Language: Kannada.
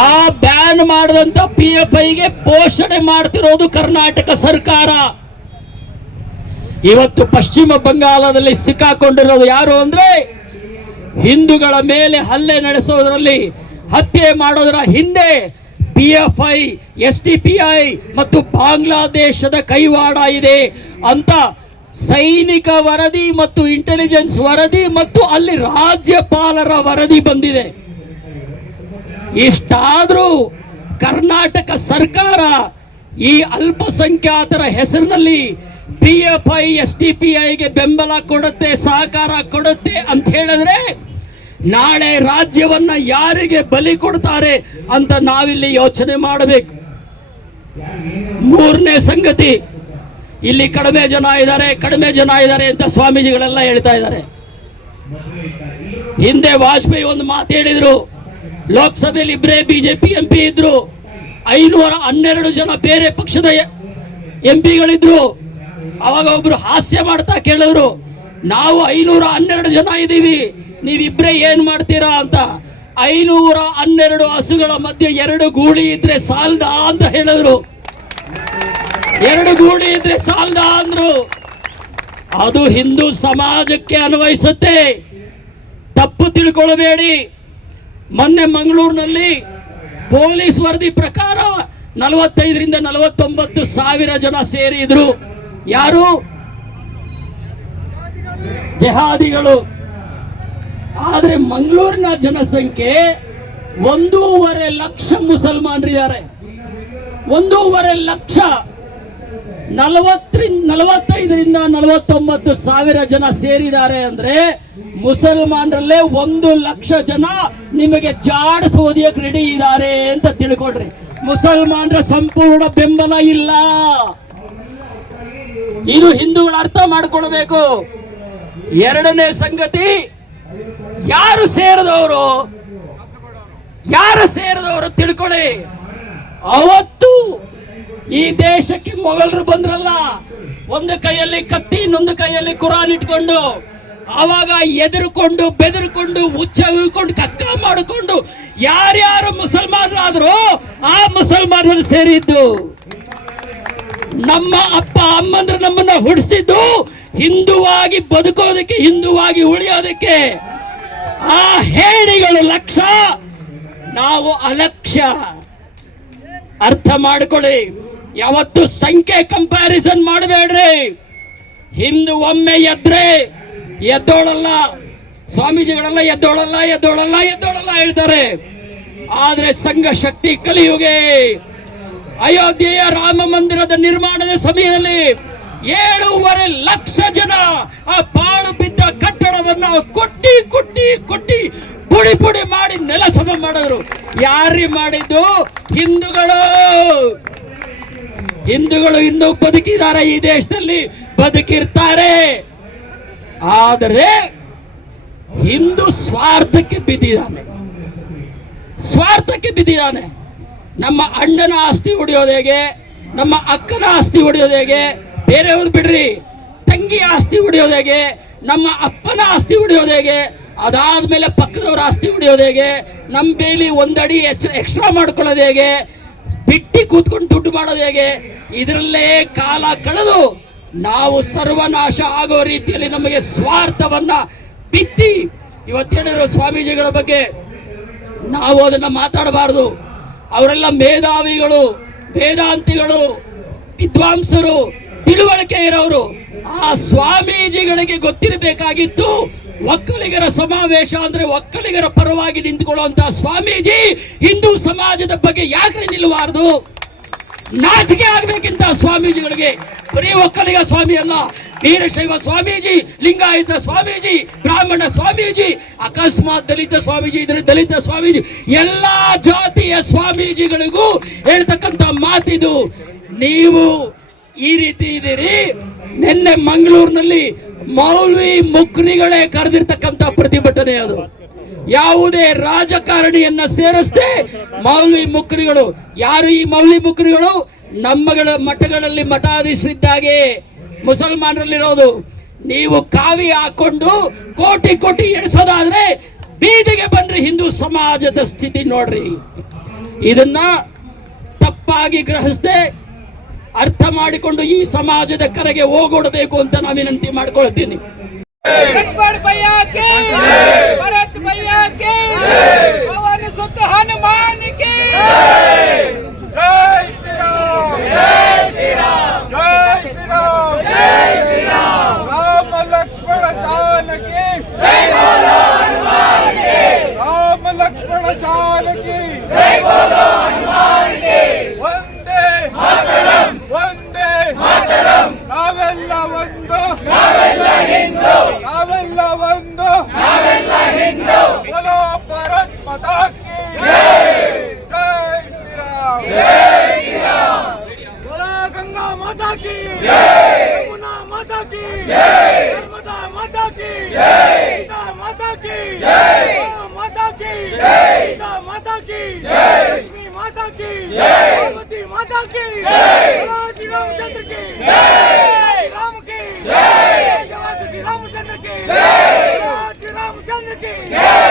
ಆ ಬ್ಯಾನ್ ಮಾಡಿದಂತ ಪಿ ಎಫ್ ಐಗೆ ಪೋಷಣೆ ಮಾಡ್ತಿರೋದು ಕರ್ನಾಟಕ ಸರ್ಕಾರ. ಇವತ್ತು ಪಶ್ಚಿಮ ಬಂಗಾಳದಲ್ಲಿ ಸಿಕ್ಕಾಕೊಂಡಿರೋದು ಯಾರು ಅಂದ್ರೆ ಹಿಂದೂಗಳ ಮೇಲೆ ಹಲ್ಲೆ ನಡೆಸೋದ್ರಲ್ಲಿ, ಹತ್ಯೆ ಮಾಡೋದರ ಹಿಂದೆ P F I S D P I ಮತ್ತು ಬಾಂಗ್ಲಾದೇಶದ ಕೈವಾಡ ಇದೆ ಅಂತ ಸೈನಿಕ ವರದಿ ಮತ್ತು ಇಂಟೆಲಿಜೆನ್ಸ್ ವರದಿ ಮತ್ತು ಅಲ್ಲಿ ರಾಜ್ಯಪಾಲರ ವರದಿ ಬಂದಿದೆ. ಇಷ್ಟಾದರೂ ಕರ್ನಾಟಕ ಸರ್ಕಾರ ಈ ಅಲ್ಪಸಂಖ್ಯಾತರ ಹೆಸರಿನಲ್ಲಿ P F I S T P ಐಗೆ ಬೆಂಬಲ ಕೊಡುತ್ತೆ, ಸಹಕಾರ ಕೊಡುತ್ತೆ ಅಂತ ಹೇಳಿದ್ರೆ ನಾಳೆ ರಾಜ್ಯವನ್ನ ಯಾರಿಗೆ ಬಲಿ ಕೊಡ್ತಾರೆ ಅಂತ ನಾವಿಲ್ಲಿ ಯೋಚನೆ ಮಾಡಬೇಕು. ಮೂರನೇ ಸಂಗತಿ, ಇಲ್ಲಿ ಕಡಿಮೆ ಜನ ಇದ್ದಾರೆ, ಕಡಿಮೆ ಜನ ಇದ್ದಾರೆ ಅಂತ ಸ್ವಾಮೀಜಿಗಳೆಲ್ಲ ಹೇಳ್ತಾ ಇದ್ದಾರೆ. ಹಿಂದೆ ವಾಜಪೇಯಿ ಒಂದು ಮಾತು ಹೇಳಿದ್ರು, ಲೋಕಸಭೆಯಲ್ಲಿ ಇಬ್ಬರೇ ಬಿಜೆಪಿ ಎಂ ಪಿ ಇದ್ರು, ಐನೂರ ಹನ್ನೆರಡು ಜನ ಬೇರೆ ಪಕ್ಷದ ಎಂ ಪಿಗಳಿದ್ರು ಅವಾಗ ಒಬ್ರು ಹಾಸ್ಯ ಮಾಡ್ತಾ ಕೇಳಿದ್ರು ನಾವು ಐನೂರ ಹನ್ನೆರಡು ಜನ ಇದ್ದೀವಿ. ನೀವಿಬ್ಬರೇ ಏನ್ ಮಾಡ್ತೀರಾ ಅಂತ. ಐನೂರ ಹನ್ನೆರಡು ಹಸುಗಳ ಮಧ್ಯೆ ಎರಡು ಗೂಳಿ ಇದ್ರೆ ಸಾಲ್ದ ಅಂತ ಹೇಳಿದ್ರು. ಎರಡು ಗೂಳಿ ಇದ್ರೆ ಸಾಲ್ದ ಅಂದ್ರು. ಅದು ಹಿಂದೂ ಸಮಾಜಕ್ಕೆ ಅನ್ವಯಿಸುತ್ತೆ. ತಪ್ಪು ತಿಳ್ಕೊಳ್ಬೇಡಿ. ಮೊನ್ನೆ ಮಂಗಳೂರಿನಲ್ಲಿ ಪೊಲೀಸ್ ವರದಿ ಪ್ರಕಾರ ನಲವತ್ತೈದರಿಂದ ನಲವತ್ತೊಂಬತ್ತು ಸಾವಿರ ಜನ ಸೇರಿದ್ರು. ಯಾರು? ಜಹಾದಿಗಳು. ಆದರೆ ಮಂಗಳೂರಿನ ಜನಸಂಖ್ಯೆ ಒಂದೂವರೆ ಲಕ್ಷ ಮುಸಲ್ಮಾನರಿದ್ದಾರೆ. ಒಂದೂವರೆ ಲಕ್ಷ. ನಲವತ್ತರಿಂದ ನಲವತ್ತೈದರಿಂದ ನಲವತ್ತೊಂಬತ್ತು ಸಾವಿರ ಜನ ಸೇರಿದ್ದಾರೆ ಅಂದ್ರೆ ಮುಸಲ್ಮಾನರಲ್ಲೇ ಒಂದು ಲಕ್ಷ ಜನ ನಿಮಗೆ ಜಾಡಿಸೋದಿಯಕ್ಕೆ ರೆಡಿ ಇದ್ದಾರೆ ಅಂತ ತಿಳ್ಕೊಳ್ರಿ. ಮುಸಲ್ಮಾನರ ಸಂಪೂರ್ಣ ಬೆಂಬಲ ಇಲ್ಲ. ಇದು ಹಿಂದೂಗಳು ಅರ್ಥ ಮಾಡ್ಕೊಳ್ಬೇಕು. ಎರಡನೇ ಸಂಗತಿ, ಯಾರು ಸೇರಿದವರು? ಯಾರು ಸೇರಿದವರು ತಿಳ್ಕೊಳ್ಳಿ. ಅವತ್ತು ಈ ದೇಶಕ್ಕೆ ಮೊಘಲರು ಬಂದ್ರಲ್ಲ, ಒಂದು ಕೈಯಲ್ಲಿ ಕತ್ತಿ, ಇನ್ನೊಂದು ಕೈಯಲ್ಲಿ ಕುರಾನ್ ಇಟ್ಕೊಂಡು, ಆವಾಗ ಎದುರುಕೊಂಡು, ಬೆದರ್ಕೊಂಡು ಉಚ್ಚ ಹಿಡ್ಕೊಂಡು ಕಕ್ಕ ಮಾಡಿಕೊಂಡು, ಯಾರ್ಯಾರು ಮುಸಲ್ಮಾನರಾದ್ರು ಆ ಮುಸಲ್ಮಾನರಲ್ಲಿ ಸೇರಿದ್ದು. ನಮ್ಮ ಅಪ್ಪ, ಅಮ್ಮಂದ್ರು ನಮ್ಮನ್ನ ಹುಡಿಸಿದ್ದು ಹಿಂದುವಾಗಿ ಬದುಕೋದಕ್ಕೆ, ಹಿಂದುವಾಗಿ ಉಳಿಯೋದಕ್ಕೆ ಆ ಹೇಡಿಗಳು ಲಕ್ಷ, ನಾವು ಅಲಕ್ಷ್ಯ. ಅರ್ಥ ಮಾಡಿಕೊಳ್ಳಿ, ಯಾವತ್ತು ಸಂಖ್ಯೆ ಕಂಪ್ಯಾರಿಸನ್ ಮಾಡಬೇಡ್ರಿ. ಹಿಂದೂ ಒಮ್ಮೆ ಎದ್ರೆ ಎದ್ದೋಳಲ್ಲ, ಸ್ವಾಮೀಜಿಗಳೆಲ್ಲ ಎದ್ದೋಳಲ್ಲ ಎದ್ದೋಳಲ್ಲ ಎದ್ದೋಳಲ್ಲ ಹೇಳ್ತಾರೆ. ಆದ್ರೆ ಸಂಘ ಶಕ್ತಿ ಕಲಿಯುಗೆ. ಅಯೋಧ್ಯೆಯ ರಾಮ ಮಂದಿರದ ನಿರ್ಮಾಣದ ಸಮಯದಲ್ಲಿ ಏಳೂವರೆ ಲಕ್ಷ ಜನ ಆ ಪಾಳು ಬಿದ್ದ ಕಟ್ಟಡವನ್ನ ಕೊಟ್ಟಿ ಕೊಟ್ಟಿ ಕೊಟ್ಟಿ ಪುಡಿ ಪುಡಿ ಮಾಡಿ ನೆಲ ಸಮ ಮಾಡಿದ್ರು. ಯಾರಿ ಮಾಡಿದ್ದು? ಹಿಂದೂಗಳು. ಹಿಂದೂಗಳು ಇನ್ನೂ ಬದುಕಿದ್ದಾರೆ ಈ ದೇಶದಲ್ಲಿ. ಬದುಕಿರ್ತಾರೆ. ಆದರೆ ಹಿಂದೂ ಸ್ವಾರ್ಥಕ್ಕೆ ಬಿದ್ದಿದ್ದಾನೆ. ಸ್ವಾರ್ಥಕ್ಕೆ ಬಿದ್ದಿದ್ದಾನೆ. ನಮ್ಮ ಅಣ್ಣನ ಆಸ್ತಿ ಹೊಡೆಯೋದು ಹೇಗೆ? ನಮ್ಮ ಅಕ್ಕನ ಆಸ್ತಿ ಹೊಡೆಯೋದು ಹೇಗೆ? ಬೇರೆಯವ್ರು ಬಿಡ್ರಿ. ತಂಗಿ ಆಸ್ತಿ ಹೊಡೆಯೋದು ಹೇಗೆ? ನಮ್ಮ ಅಪ್ಪನ ಆಸ್ತಿ ಹೊಡೆಯೋದು ಹೇಗೆ? ಅದಾದ್ಮೇಲೆ ಪಕ್ಕದವ್ರ ಆಸ್ತಿ ಹೊಡೆಯೋದು ಹೇಗೆ? ನಮ್ಮ ಬೇಲಿ ಒಂದಡಿ ಎಕ್ಸ್ಟ್ರಾ ಮಾಡ್ಕೊಳ್ಳೋದು ಹೇಗೆ? ಬಿಟ್ಟಿ ಕೂತ್ಕೊಂಡು ದುಡ್ಡು ಮಾಡೋದು ಹೇಗೆ? ಇದರಲ್ಲೇ ಕಾಲ ಕಳೆದು ನಾವು ಸರ್ವನಾಶ ಆಗೋ ರೀತಿಯಲ್ಲಿ ನಮಗೆ ಸ್ವಾರ್ಥವನ್ನ ಬಿತ್ತಿ ಇವತ್ತೇಳಿರೋ ಸ್ವಾಮೀಜಿಗಳ ಬಗ್ಗೆ ನಾವು ಅದನ್ನ ಮಾತಾಡಬಾರದು. ಅವರೆಲ್ಲ ಮೇಧಾವಿಗಳು, ವೇದಾಂತಿಗಳು, ವಿದ್ವಾಂಸರು ತಿಳುವಳಿಕೆ ಇರೋರು ಆ ಸ್ವಾಮೀಜಿಗಳಿಗೆ ಗೊತ್ತಿರಬೇಕಾಗಿತ್ತು, ಒಕ್ಕಲಿಗರ ಸಮಾವೇಶ ಅಂದ್ರೆ ಒಕ್ಕಲಿಗರ ಪರವಾಗಿ ನಿಂತುಕೊಳ್ಳುವಂತಹ ಸ್ವಾಮೀಜಿ ಹಿಂದೂ ಸಮಾಜದ ಬಗ್ಗೆ ಯಾಕೆ ನಿಲ್ಲಬಾರದು? ನಾಚಿಕೆ ಆಗ್ಬೇಕಿಂತ ಸ್ವಾಮೀಜಿಗಳಿಗೆ. ಬರೀ ಒಕ್ಕಲಿಗ ಸ್ವಾಮಿ ಅಲ್ಲ, ವೀರಶೈವ ಸ್ವಾಮೀಜಿ, ಲಿಂಗಾಯತ ಸ್ವಾಮೀಜಿ, ಬ್ರಾಹ್ಮಣ ಸ್ವಾಮೀಜಿ, ಅಕಸ್ಮಾತ್ ದಲಿತ ಸ್ವಾಮೀಜಿ ಇದ್ರೆ ದಲಿತ ಸ್ವಾಮೀಜಿ, ಎಲ್ಲಾ ಜಾತಿಯ ಸ್ವಾಮೀಜಿಗಳಿಗೂ ಹೇಳ್ತಕ್ಕಂತ ಮಾತಿದು, ನೀವು ಈ ರೀತಿ ಇದೀರಿ ನಿನ್ನೆ ಮಂಗಳೂರಿನಲ್ಲಿ ಮೌಲ್ವಿ ಮುಕ್ರಿಗಳೇ ಕರೆದಿರ್ತಕ್ಕಂಥ ಪ್ರತಿಭಟನೆ ಅದು. ಯಾವುದೇ ರಾಜಕಾರಣಿಯನ್ನ ಸೇರಿಸದೆ ಮೌಲ್ವಿ ಮುಕ್ರಿಗಳು ಯಾರು ಈ ಮೌಲ್ವಿ ಮುಕ್ರಿಗಳು ನಮ್ಮಗಳ ಮಠಗಳಲ್ಲಿ ಮಠಾಧೀಶರಿದ್ದಾಗೆ. ಮುಸಲ್ಮಾನರಲ್ಲಿರೋದು. ನೀವು ಕಾವಿ ಹಾಕೊಂಡು ಕೋಟಿ ಕೋಟಿ ಎಣಿಸೋದಾದ್ರೆ ಬೀದಿಗೆ ಬನ್ರಿ ಹಿಂದೂ ಸಮಾಜದ ಸ್ಥಿತಿ ನೋಡ್ರಿ. ಇದನ್ನ ತಪ್ಪಾಗಿ ಗ್ರಹಿಸದೆ ಅರ್ಥ ಮಾಡಿಕೊಂಡು ಈ ಸಮಾಜದ ಕರೆಗೆ ಹೋಗೋಡಬೇಕು ಅಂತ ನಾನು ವಿನಂತಿ ಮಾಡ್ಕೊಳ್ತೀನಿ माता की यमुना माता की नर्मदा माता की गीता माता की माता की गीता माता की लक्ष्मी माता की पार्वती माता की रामचंद्र की राम की रामचंद्र की रामचंद्र की